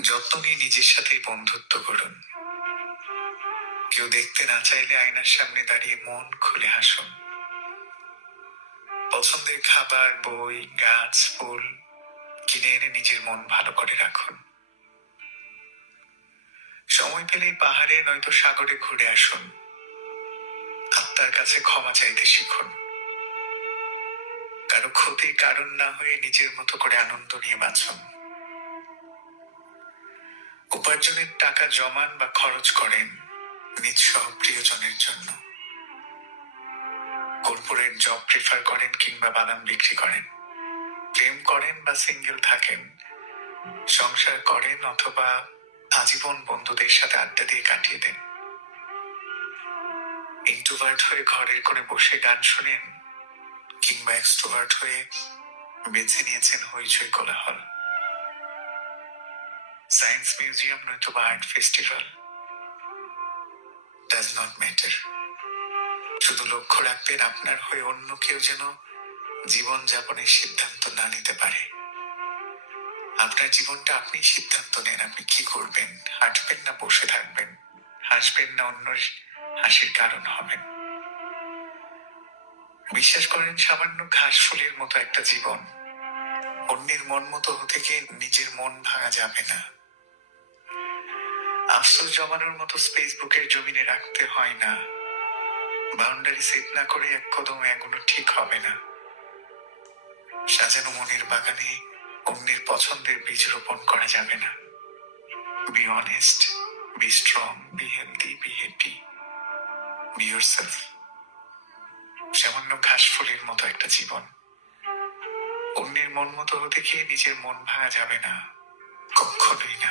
যত্ন নিয়ে নিজের সাথে বন্ধুত্ব করুন। কেউ দেখতে না চাইলে আয়নার সামনে দাঁড়িয়ে মন খুলে হাসুন। পছন্দের খাবার, বই, গাছ, ফুল কিনে এনে নিজের মন ভালো করে রাখুন। সময় পেলেই পাহাড়ে নয়তো সাগরে ঘুরে আসুন। আত্মার কাছে ক্ষমা চাইতে শিখুন। কারো ক্ষতির কারণ না হয়ে নিজের মতো করে আনন্দ নিয়ে বাঁচুন। উপার্জনের টাকা জমান বা খরচ করেন নিজ সহ প্রিয়জনের জন্য। কর্পোরেট জব প্রেফার করেন কিংবা বাদাম বিক্রি করেন, প্রেম করেন বা সিঙ্গেল থাকেন, সংসার করেন অথবা আজীবন বন্ধুদের সাথে আড্ডা দিয়ে কাটিয়ে দেন। ইন্ট্রোভার্ট হয়ে ঘরের কোণে বসে গান শোনেন কিংবা এক্সট্রোভার্ট হয়ে বেছে নিয়েছেন হইচই কোলাহল। সায়েন্স মিউজিয়াম নয়তো বা art festival, does not matter. শুধু লক্ষ্য রাখবেন আপনার হয়ে অন্য কেউ যেন জীবন যাপনের সিদ্ধান্ত না নিতে পারে। আপনার জীবনটা আপনি সিদ্ধান্ত নেন। আপনি কি করবেন? হাঁটবেন না বসে থাকবেন? হাসবেন না অন্যের হাসির কারণ হবেন? বিশ্বাস করেন, সামান্য ঘাস ফুলের মতো একটা জীবন অন্যের মন মতো হতে গিয়ে নিজের মন ভাঙা যাবে না। আফসোস জমানোর মতো স্পেস বুকের জমিনে রাখতে হয় না। বাউন্ডারি সেট না করে এক কদম এগোনো ঠিক হবে না। সাজানো মনের বাগানে অন্যের পছন্দের বীজ রোপণ করা যাবে না। Be honest, be strong, be healthy, be happy, be yourself. সামান্য ঘাস ফুলের মতো একটা জীবন অন্যের মন মতো হতে গিয়ে নিজের মন ভাঙা যাবে না, কখনোই না।